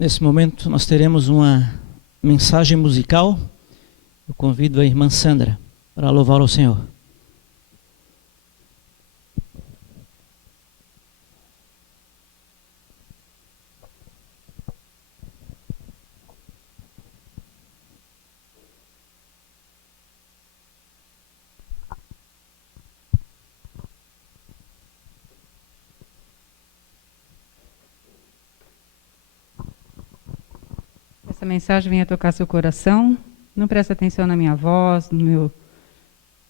Nesse momento nós teremos uma mensagem musical. Eu convido a irmã Sandra para louvar ao Senhor. Essa mensagem venha tocar seu coração. Não preste atenção na minha voz, no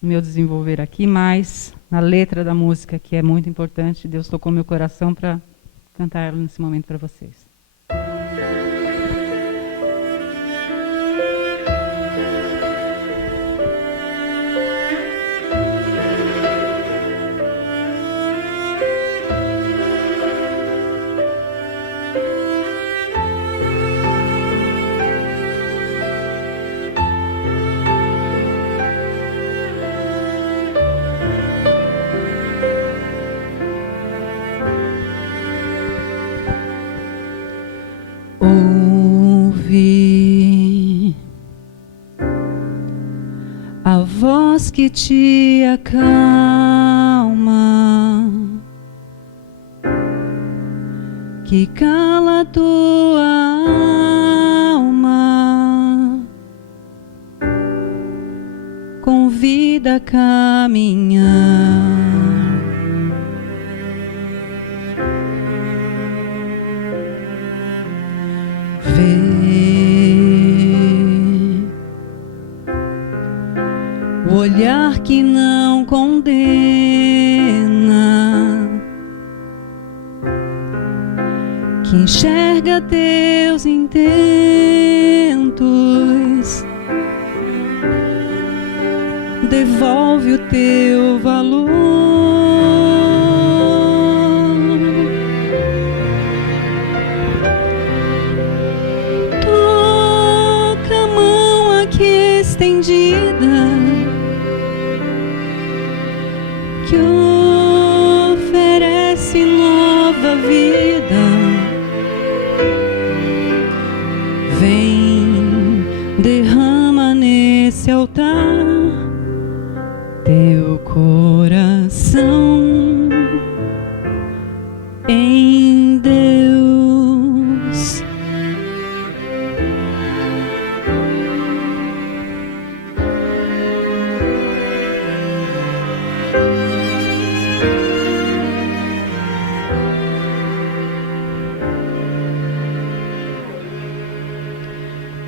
meu desenvolver aqui, mas na letra da música, que é muito importante. Deus tocou meu coração para cantar ela nesse momento para vocês. Ouvi a voz que te acalma, que cala tua alma, convida a caminhar. O olhar que não condena, que enxerga teus intentos, devolve o teu valor. Toca a mão aqui estendida, que oferece nova vida. Vem, derrama nesse altar teu coração em Deus.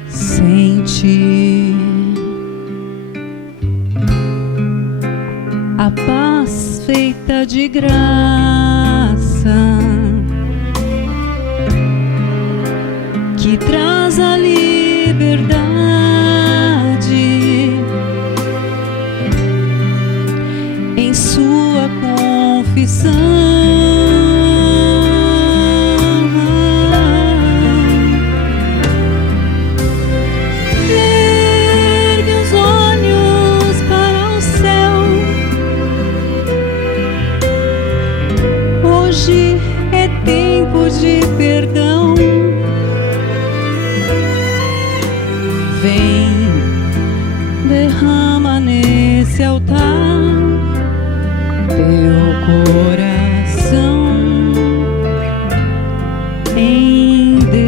Sente a paz feita de graça, que traz a liberdade em sua confissão. Hoje é tempo de perdão. Vem, derrama nesse altar teu coração em Deus.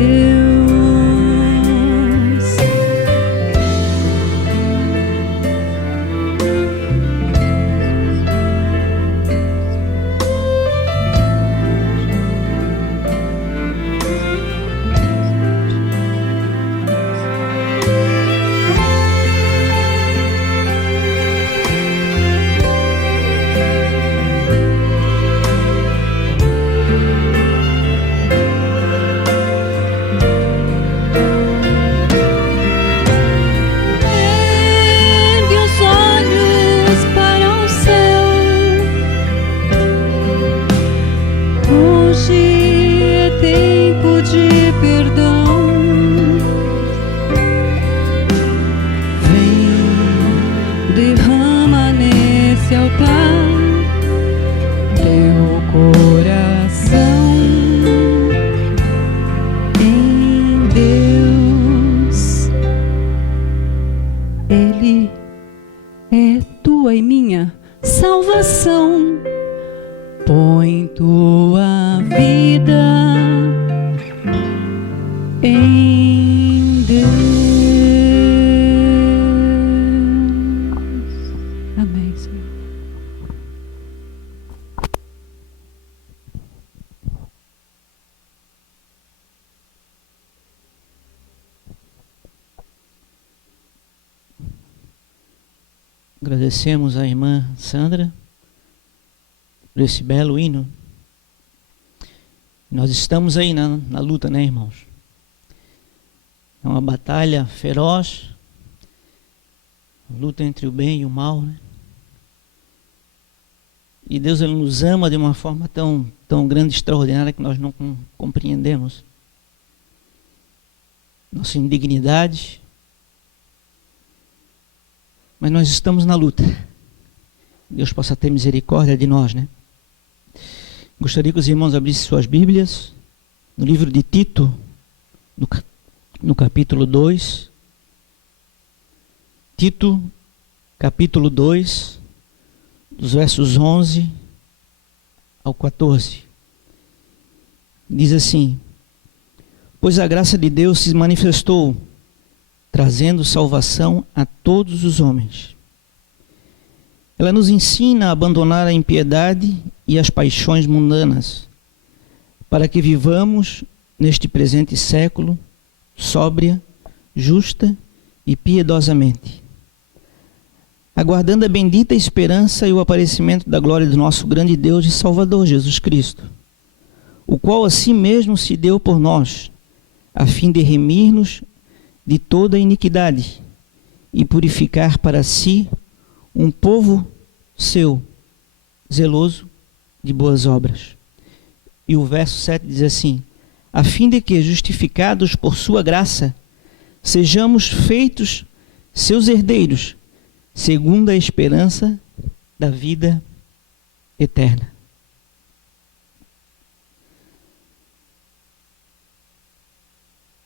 Ele é tua e minha salvação. Põe tua vida em Deus. Amém, Senhor. Agradecemos à irmã Sandra por esse belo hino. Nós estamos aí na luta, né, irmãos? É uma batalha feroz, luta entre o bem e o mal, né? E Deus, Ele nos ama de uma forma tão grande, extraordinária, que nós não compreendemos. Nossa indignidade. Mas nós estamos na luta. Deus possa ter misericórdia de nós, né? Gostaria que os irmãos abrissem suas Bíblias no livro de Tito, no capítulo 2. Tito, capítulo 2, dos versos 11 ao 14. Diz assim: pois a graça de Deus se manifestou, trazendo salvação a todos os homens. Ela nos ensina a abandonar a impiedade e as paixões mundanas, para que vivamos neste presente século sóbria, justa e piedosamente, aguardando a bendita esperança e o aparecimento da glória do nosso grande Deus e Salvador Jesus Cristo, o qual a si mesmo se deu por nós, a fim de remir-nos de toda a iniquidade e purificar para si um povo seu, zeloso de boas obras. E o verso 7 diz assim: a fim de que, justificados por sua graça, sejamos feitos seus herdeiros, segundo a esperança da vida eterna.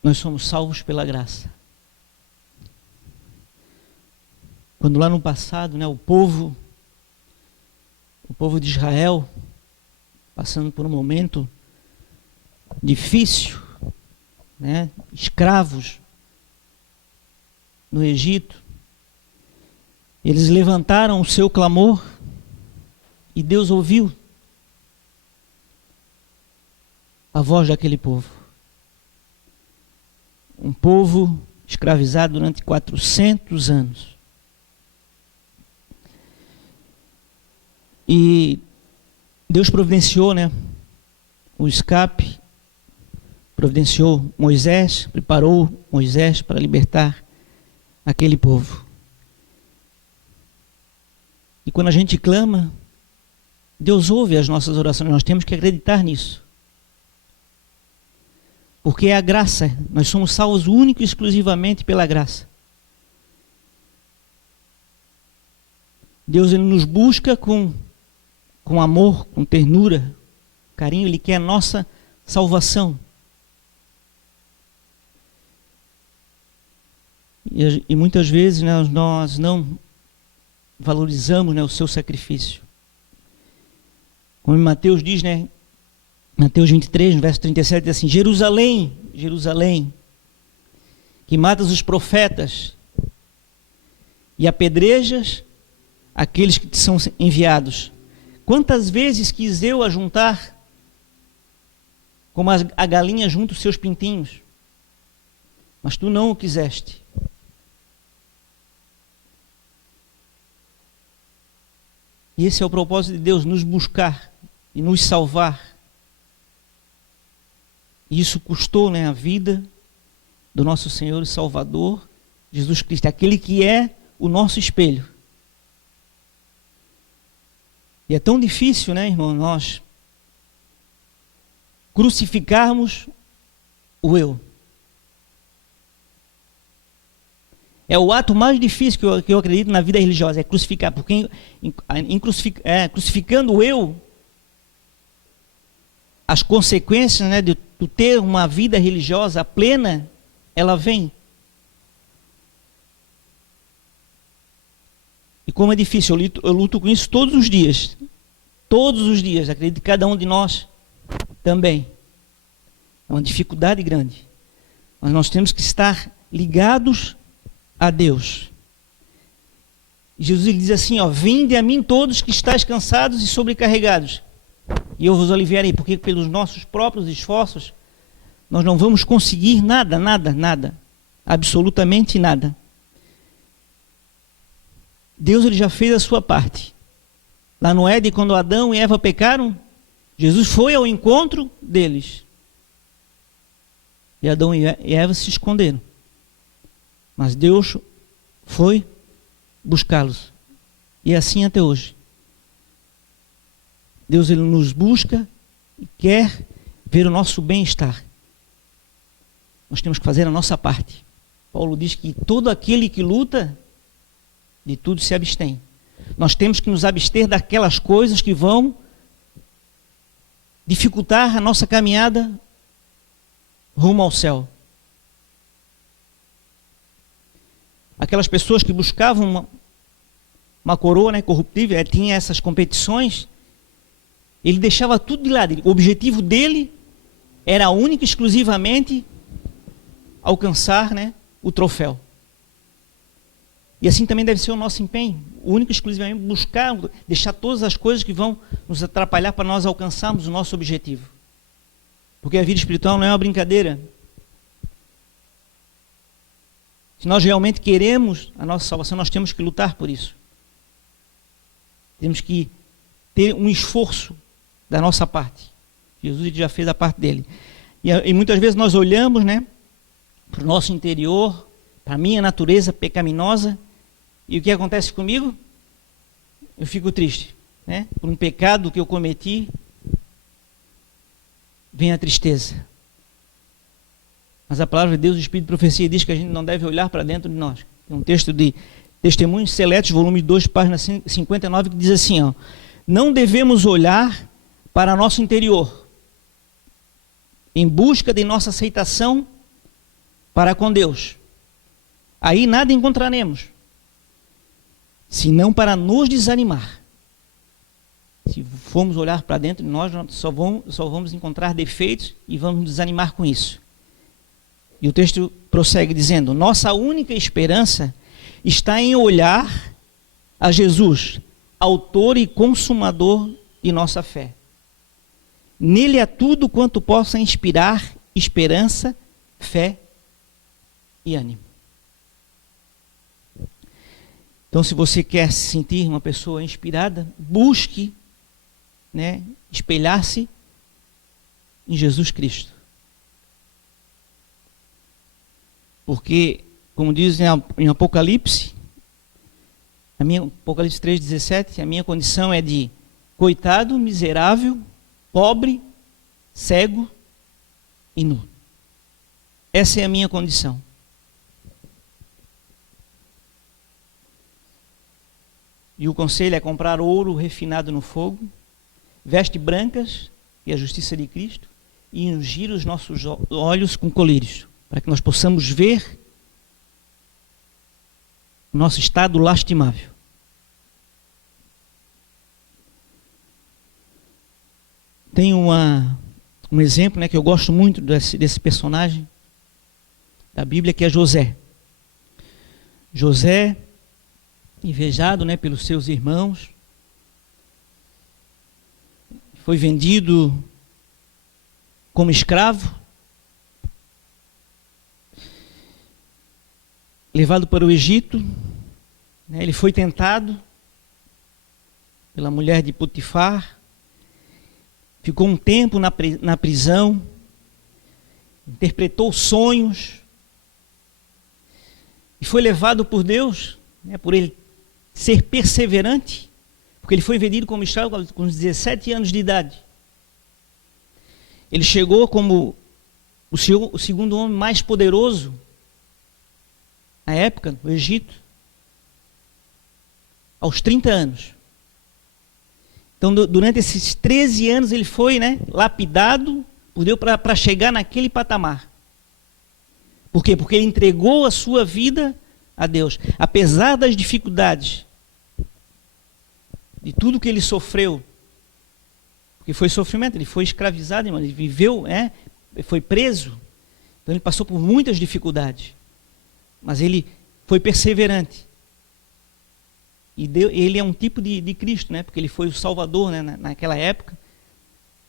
Nós somos salvos pela graça. Quando lá no passado, né, o povo de Israel, passando por um momento difícil, né, escravos no Egito, eles levantaram o seu clamor e Deus ouviu a voz daquele povo. Um povo escravizado durante 400 anos. E Deus providenciou, né, o escape, providenciou Moisés, preparou Moisés para libertar aquele povo. E quando a gente clama, Deus ouve as nossas orações, nós temos que acreditar nisso. Porque é a graça, nós somos salvos único e exclusivamente pela graça. Deus, Ele nos busca com amor, com ternura, carinho, Ele quer a nossa salvação. E muitas vezes, né, nós não valorizamos, né, o seu sacrifício. Como em Mateus diz, né, Mateus 23, no verso 37, diz assim: Jerusalém, Jerusalém, que matas os profetas e apedrejas aqueles que te são enviados. Quantas vezes quis eu ajuntar, como a galinha junta os seus pintinhos, mas tu não o quiseste. E esse é o propósito de Deus, nos buscar e nos salvar. E isso custou, né, a vida do nosso Senhor e Salvador, Jesus Cristo, aquele que é o nosso espelho. E é tão difícil, né, irmão, nós crucificarmos o eu. É o ato mais difícil que eu acredito na vida religiosa, é crucificar, porque crucificando o eu, as consequências, né, de tu ter uma vida religiosa plena, ela vem. E como é difícil, eu luto com isso todos os dias. Todos os dias, acredito que cada um de nós também. É uma dificuldade grande. Mas nós temos que estar ligados a Deus. Jesus ele diz assim, vinde a mim todos que estáis cansados e sobrecarregados, e eu vos aliviarei, porque pelos nossos próprios esforços, nós não vamos conseguir nada, absolutamente nada. Deus ele já fez a sua parte. Lá no Éden, quando Adão e Eva pecaram, Jesus foi ao encontro deles. E Adão e Eva se esconderam. Mas Deus foi buscá-los. E assim até hoje. Deus ele nos busca e quer ver o nosso bem-estar. Nós temos que fazer a nossa parte. Paulo diz que todo aquele que luta, de tudo se abstém. Nós temos que nos abster daquelas coisas que vão dificultar a nossa caminhada rumo ao céu. Aquelas pessoas que buscavam uma coroa corruptível, tinha essas competições, ele deixava tudo de lado. O objetivo dele era único e exclusivamente alcançar o troféu. E assim também deve ser o nosso empenho, único e exclusivamente buscar, deixar todas as coisas que vão nos atrapalhar para nós alcançarmos o nosso objetivo. Porque a vida espiritual não é uma brincadeira. Se nós realmente queremos a nossa salvação, nós temos que lutar por isso. Temos que ter um esforço da nossa parte. Jesus já fez a parte dele. E muitas vezes nós olhamos para o nosso interior, para a minha natureza pecaminosa, e o que acontece comigo? Eu fico triste. Por um pecado que eu cometi, vem a tristeza. Mas a palavra de Deus, o Espírito de Profecia, diz que a gente não deve olhar para dentro de nós. Tem um texto de Testemunhos Seletos, volume 2, página 59, que diz assim, não devemos olhar para nosso interior, em busca de nossa aceitação para com Deus. Aí nada encontraremos, senão para nos desanimar. Se formos olhar para dentro de nós, só vamos encontrar defeitos e vamos nos desanimar com isso. E o texto prossegue dizendo, nossa única esperança está em olhar a Jesus, autor e consumador de nossa fé. Nele há tudo quanto possa inspirar esperança, fé e ânimo. Então, se você quer se sentir uma pessoa inspirada, busque espelhar-se em Jesus Cristo. Porque, como diz em Apocalipse, Apocalipse 3,17, a minha condição é de coitado, miserável, pobre, cego e nu. Essa é a minha condição. E o conselho é comprar ouro refinado no fogo, vestes brancas e a justiça de Cristo, e ungir os nossos olhos com colírios, para que nós possamos ver o nosso estado lastimável. Tem um exemplo que eu gosto muito desse personagem da Bíblia, que é José. José, invejado pelos seus irmãos, foi vendido como escravo, levado para o Egito, ele foi tentado pela mulher de Potifar, ficou um tempo na prisão, interpretou sonhos, e foi levado por Deus, por ele ser perseverante, porque ele foi vendido como escravo com 17 anos de idade. Ele chegou como o segundo homem mais poderoso na época, no Egito, aos 30 anos. Então, durante esses 13 anos, ele foi lapidado por Deus para chegar naquele patamar. Por quê? Porque ele entregou a sua vida a Deus. Apesar das dificuldades, de tudo que ele sofreu, porque foi sofrimento, ele foi escravizado, irmão, ele viveu, foi preso, então ele passou por muitas dificuldades, mas ele foi perseverante. E ele é um tipo de Cristo, né? Porque ele foi o Salvador, né? Naquela época,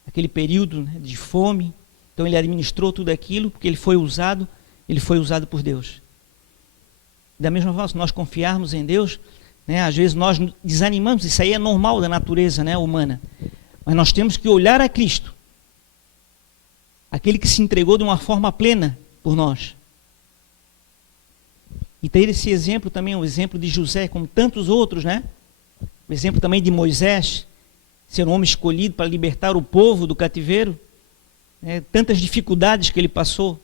naquele período, né? De fome. Então ele administrou tudo aquilo, porque ele foi usado por Deus. Da mesma forma, se nós confiarmos em Deus, né? Às vezes nós desanimamos, isso aí é normal da natureza, né? Humana. Mas nós temos que olhar a Cristo, aquele que se entregou de uma forma plena por nós. E ter esse exemplo também, o exemplo de José, como tantos outros, né? O exemplo também de Moisés, ser um homem escolhido para libertar o povo do cativeiro, né? Tantas dificuldades que ele passou.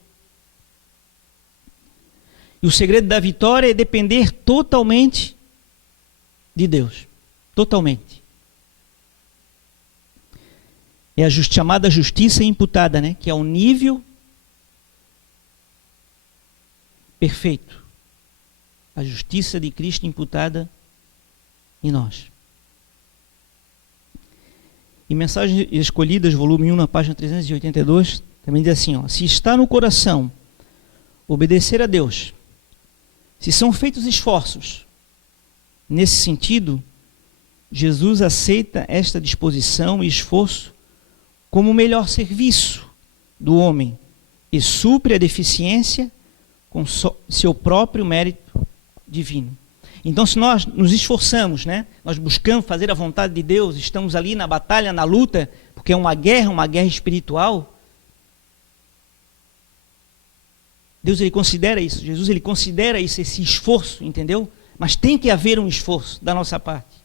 E o segredo da vitória é depender totalmente de Deus. Totalmente. É a chamada justiça imputada, né? Que é o nível perfeito. A justiça de Cristo imputada em nós. Em Mensagens Escolhidas, volume 1, na página 382, também diz assim, ó, se está no coração obedecer a Deus, se são feitos esforços, nesse sentido, Jesus aceita esta disposição e esforço como o melhor serviço do homem e supre a deficiência com seu próprio mérito divino. Então, se nós nos esforçamos, né, nós buscamos fazer a vontade de Deus, estamos ali na batalha, na luta, porque é uma guerra espiritual, Deus ele considera isso, Jesus ele considera isso, esse esforço, entendeu? Mas tem que haver um esforço da nossa parte,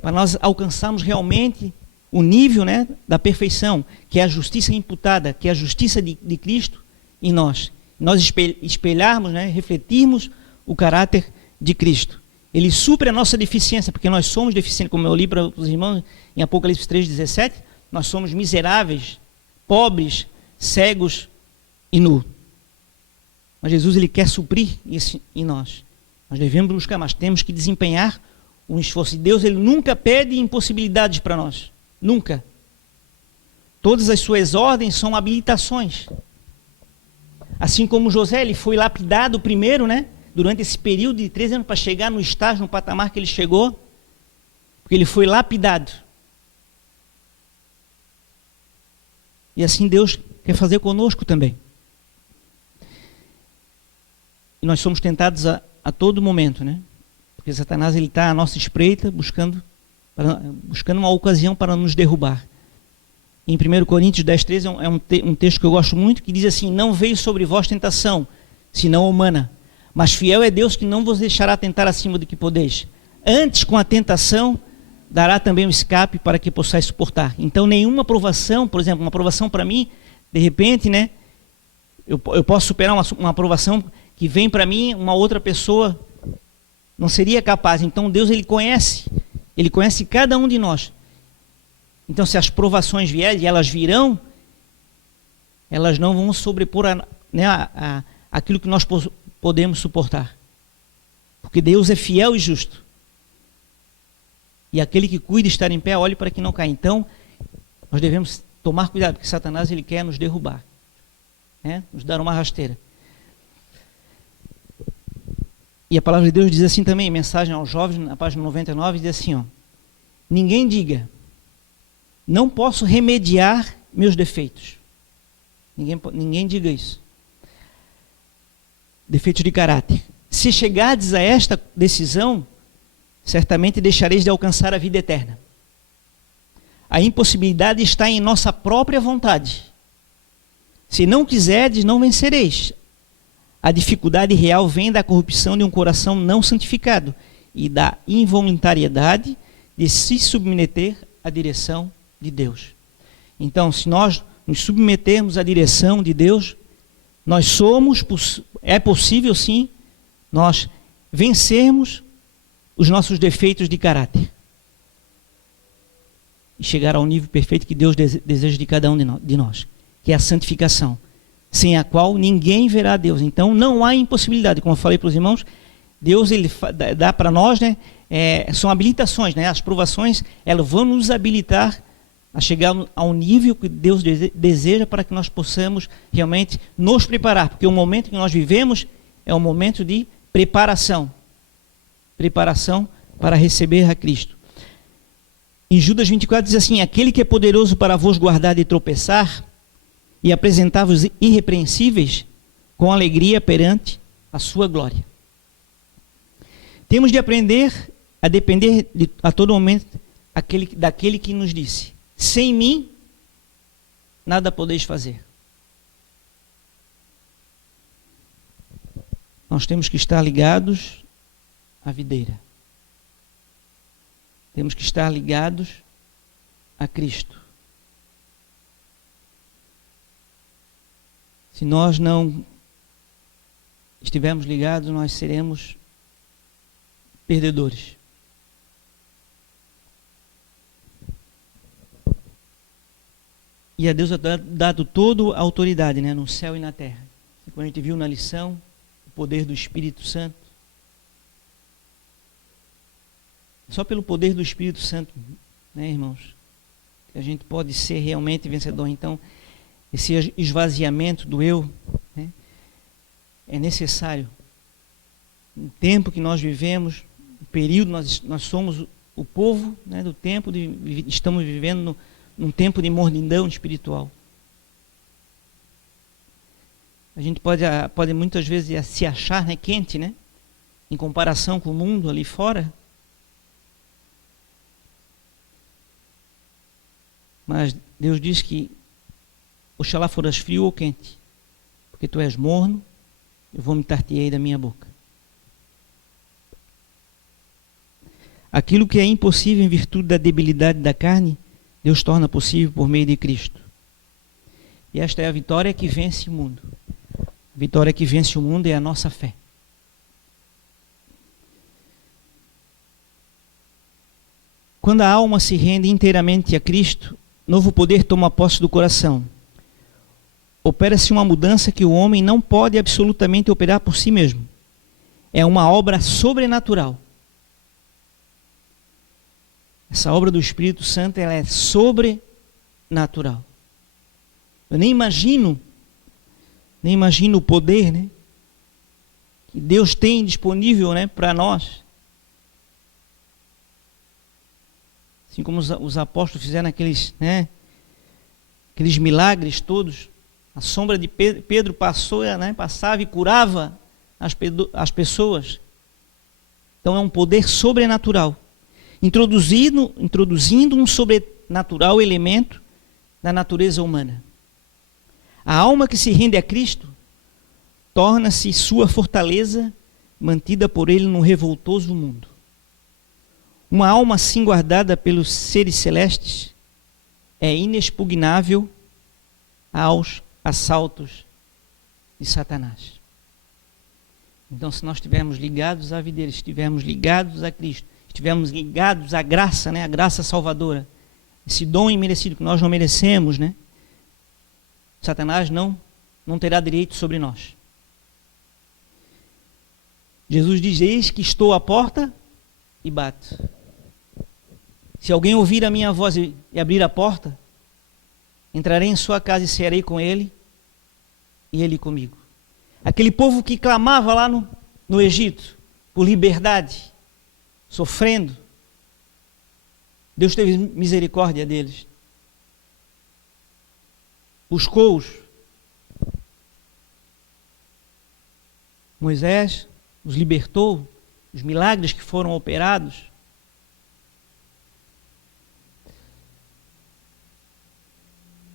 para nós alcançarmos realmente o nível, né, da perfeição, que é a justiça imputada, que é a justiça de Cristo em nós. Nós espelharmos, né, refletirmos o caráter de Cristo. Ele supre a nossa deficiência, porque nós somos deficientes, como eu li para os irmãos em Apocalipse 3,17, nós somos miseráveis, pobres, cegos e nus. Mas Jesus ele quer suprir isso em nós. Nós devemos buscar, mas temos que desempenhar um esforço. E Deus ele nunca pede impossibilidades para nós. Nunca. Todas as suas ordens são habilitações. Assim como José, ele foi lapidado primeiro, né? Durante esse período de 13 anos, para chegar no estágio, no patamar que ele chegou, porque ele foi lapidado. E assim Deus quer fazer conosco também. E nós somos tentados a todo momento, né? Porque Satanás ele está à nossa espreita, buscando uma ocasião para nos derrubar. Em 1 Coríntios 10:13 é um texto que eu gosto muito, que diz assim, não veio sobre vós tentação, senão humana, mas fiel é Deus que não vos deixará tentar acima do que podeis. Antes, com a tentação, dará também o escape para que possais suportar. Então, nenhuma provação, por exemplo, uma provação para mim, de repente, né, eu posso superar uma provação que vem para mim, uma outra pessoa não seria capaz. Então, Deus ele conhece cada um de nós. Então, se as provações vierem, e elas virão, elas não vão sobrepor aquilo que nós podemos suportar. Porque Deus é fiel e justo. E aquele que cuida estar em pé, olhe para que não caia. Então, nós devemos tomar cuidado, porque Satanás ele quer nos derrubar, né? Nos dar uma rasteira. E a palavra de Deus diz assim também, mensagem aos jovens, na página 99, diz assim, ó, ninguém diga, não posso remediar meus defeitos. Ninguém diga isso. Defeitos de caráter. Se chegardes a esta decisão, certamente deixareis de alcançar a vida eterna. A impossibilidade está em nossa própria vontade. Se não quiserdes, não vencereis. A dificuldade real vem da corrupção de um coração não santificado e da involuntariedade de se submeter à direção de Deus. Então, se nós nos submetermos à direção de Deus, é possível sim, nós vencermos os nossos defeitos de caráter e chegar ao nível perfeito que Deus deseja de cada um de nós, que é a santificação, sem a qual ninguém verá a Deus. Então, não há impossibilidade, como eu falei para os irmãos, Deus ele dá para nós, né, são habilitações, né? As provações, elas vão nos habilitar a chegar ao nível que Deus deseja para que nós possamos realmente nos preparar, porque o momento que nós vivemos é um momento de preparação para receber a Cristo. Em Judas 24 diz assim: aquele que é poderoso para vos guardar de tropeçar e apresentar-vos irrepreensíveis com alegria perante a sua glória. Temos de aprender a depender a todo momento daquele que nos disse: sem mim nada podeis fazer. Nós temos que estar ligados à videira. Temos que estar ligados a Cristo. Se nós não estivermos ligados, nós seremos perdedores. E a Deus é dado toda a autoridade, né, no céu e na terra. Como a gente viu na lição, o poder do Espírito Santo. Só pelo poder do Espírito Santo, né, irmãos, que a gente pode ser realmente vencedor. Então, esse esvaziamento do eu, né, é necessário. No tempo que nós vivemos, o período, nós somos o povo, né, do tempo, estamos vivendo num tempo de mornidão espiritual. A gente pode muitas vezes se achar, né, quente, né, em comparação com o mundo ali fora. Mas Deus diz que oxalá foras frio ou quente, porque tu és morno, eu vomitar-te-ei da minha boca. Aquilo que é impossível em virtude da debilidade da carne, Deus torna possível por meio de Cristo. E esta é a vitória que vence o mundo. A vitória que vence o mundo é a nossa fé. Quando a alma se rende inteiramente a Cristo, novo poder toma posse do coração. Opera-se uma mudança que o homem não pode absolutamente operar por si mesmo. É uma obra sobrenatural. Essa obra do Espírito Santo, ela é sobrenatural. Eu nem imagino o poder, né, que Deus tem disponível, né, para nós. Assim como os apóstolos fizeram aqueles milagres todos. A sombra de Pedro passava e curava as pessoas. Então é um poder sobrenatural. Introduzindo um sobrenatural elemento da natureza humana. A alma que se rende a Cristo torna-se sua fortaleza, mantida por Ele num revoltoso mundo. Uma alma assim guardada pelos seres celestes é inexpugnável aos assaltos de Satanás. Então, se nós estivermos ligados à videira, estivermos ligados a Cristo, estivermos ligados à graça, né, a graça salvadora, esse dom imerecido que nós não merecemos, né, Satanás não terá direito sobre nós. Jesus diz: eis que estou à porta e bato. Se alguém ouvir a minha voz e abrir a porta, entrarei em sua casa e cearei com ele e ele comigo. Aquele povo que clamava lá no Egito por liberdade, sofrendo, Deus teve misericórdia deles. Buscou-os. Moisés os libertou, os milagres que foram operados.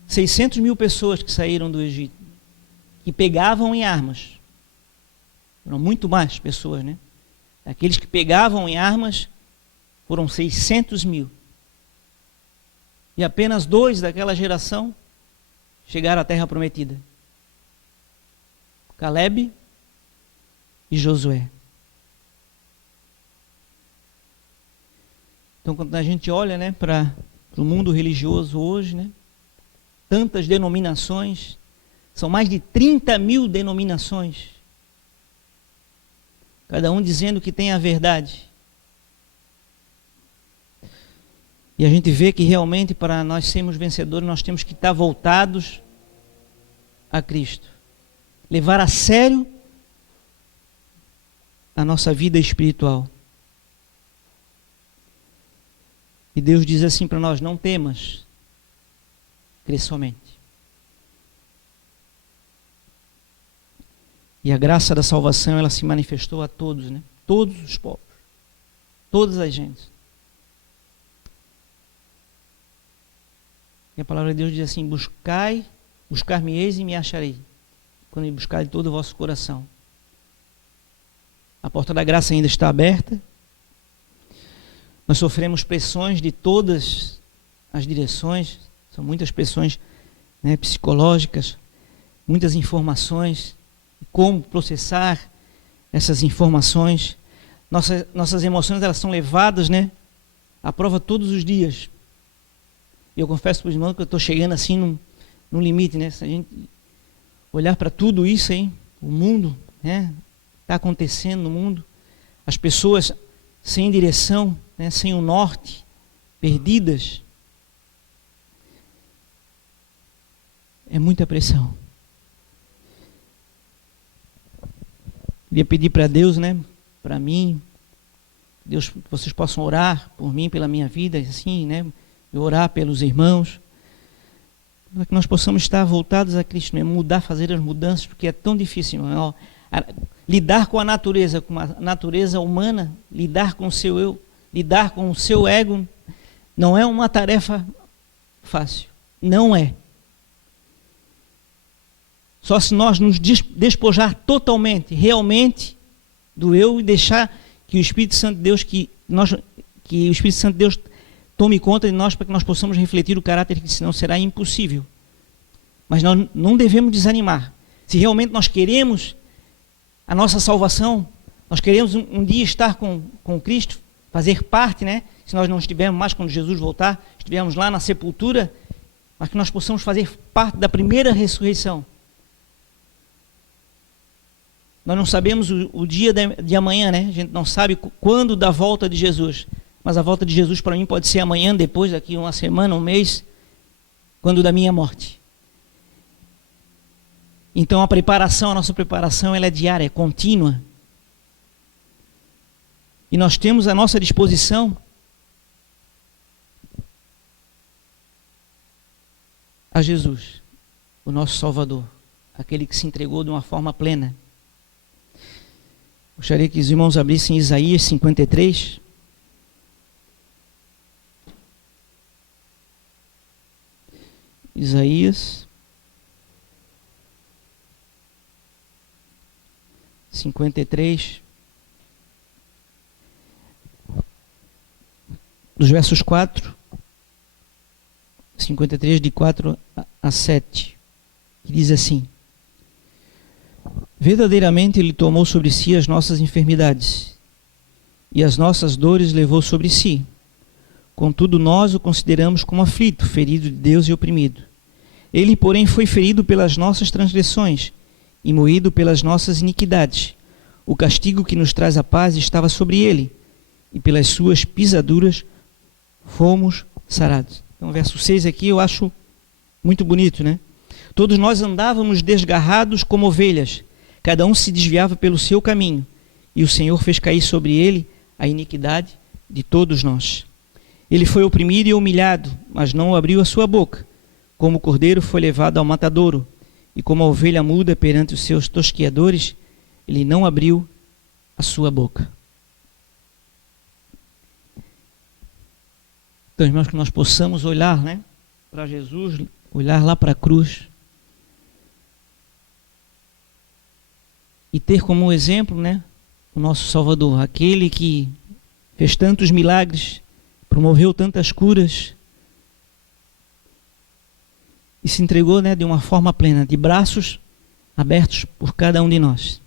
$600 mil pessoas que saíram do Egito, que pegavam em armas. Foram muito mais pessoas, né? Aqueles que pegavam em armas foram 600 mil. E apenas 2 daquela geração chegaram à terra prometida: Caleb e Josué. Então, quando a gente olha, né, para o mundo religioso hoje, né, tantas denominações, são mais de 30 mil denominações. cada um dizendo que tem a verdade. E a gente vê que realmente para nós sermos vencedores, nós temos que estar voltados a Cristo. Levar a sério a nossa vida espiritual. E Deus diz assim para nós: não temas, crê somente. E a graça da salvação, ela se manifestou a todos, né? Todos os povos, todas as gentes. E a palavra de Deus diz assim: buscar-me-eis e me acharei, quando me buscar de todo o vosso coração. A porta da graça ainda está aberta. Nós sofremos pressões de todas as direções, são muitas pressões, né, psicológicas, muitas informações, como processar essas informações. Nossas emoções, elas são levadas, né, à prova todos os dias. E eu confesso para os irmãos que eu estou chegando assim num limite, né? Se a gente olhar para tudo isso aí, o mundo, né, está acontecendo no mundo, as pessoas sem direção, né, sem o norte, perdidas, é muita pressão. Queria pedir para Deus, né, para mim, Deus, que vocês possam orar por mim, pela minha vida, assim, né, e orar pelos irmãos, para que nós possamos estar voltados a Cristo, né, mudar, fazer as mudanças, porque é tão difícil, né, lidar com a natureza humana, lidar com o seu eu, lidar com o seu ego, não é uma tarefa fácil, não é. Só se nós nos despojar totalmente, realmente, do eu e deixar que o Espírito Santo de Deus, que o Espírito Santo de Deus tome conta de nós para que nós possamos refletir o caráter, que senão será impossível. Mas nós não devemos desanimar. Se realmente nós queremos a nossa salvação, nós queremos um dia estar com Cristo, fazer parte, né? Se nós não estivermos mais quando Jesus voltar, estivermos lá na sepultura, mas que nós possamos fazer parte da primeira ressurreição. Nós não sabemos o dia de amanhã, né? A gente não sabe quando da volta de Jesus. Mas a volta de Jesus para mim pode ser amanhã, depois, daqui uma semana, um mês, quando da minha morte. Então a nossa preparação, ela é diária, é contínua. E nós temos à nossa disposição a Jesus, o nosso Salvador, aquele que se entregou de uma forma plena. Gostaria que os irmãos abrissem Isaías 53. Isaías 53, dos versos 4, 53 de 4 a 7, que diz assim: verdadeiramente Ele tomou sobre si as nossas enfermidades, e as nossas dores levou sobre si. Contudo, nós o consideramos como aflito, ferido de Deus e oprimido. Ele, porém, foi ferido pelas nossas transgressões e moído pelas nossas iniquidades. O castigo que nos traz a paz estava sobre ele, e pelas suas pisaduras fomos sarados. Então, o verso 6 aqui eu acho muito bonito, né? Todos nós andávamos desgarrados como ovelhas, cada um se desviava pelo seu caminho, e o Senhor fez cair sobre ele a iniquidade de todos nós. Ele foi oprimido e humilhado, mas não abriu a sua boca. Como o cordeiro foi levado ao matadouro, e como a ovelha muda perante os seus tosquiadores, ele não abriu a sua boca. Então, irmãos, que nós possamos olhar, né, para Jesus, olhar lá para a cruz, e ter como exemplo, né, o nosso Salvador, aquele que fez tantos milagres, promoveu tantas curas e se entregou, né, de uma forma plena, de braços abertos por cada um de nós.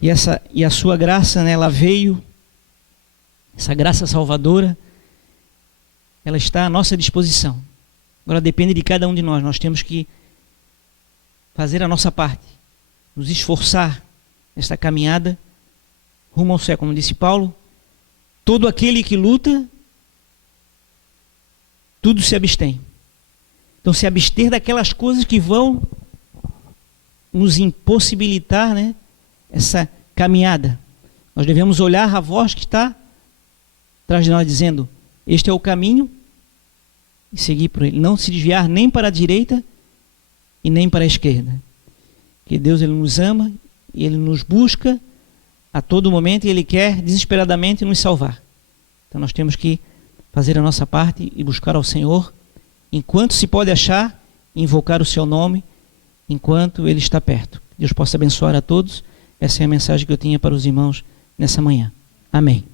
E a sua graça, né, ela veio, essa graça salvadora, ela está à nossa disposição. Agora depende de cada um de nós. Nós temos que fazer a nossa parte, nos esforçar, esta caminhada rumo ao céu. Como disse Paulo, todo aquele que luta, tudo se abstém. Então, se abster daquelas coisas que vão nos impossibilitar, né, essa caminhada. Nós devemos olhar a voz que está atrás de nós, dizendo: este é o caminho, e seguir por ele. Não se desviar nem para a direita e nem para a esquerda. Que Deus, Ele nos ama, e Ele nos busca a todo momento, e Ele quer desesperadamente nos salvar. Então nós temos que fazer a nossa parte e buscar ao Senhor enquanto se pode achar, invocar o seu nome enquanto Ele está perto. Deus possa abençoar a todos. Essa é a mensagem que eu tinha para os irmãos nessa manhã. Amém.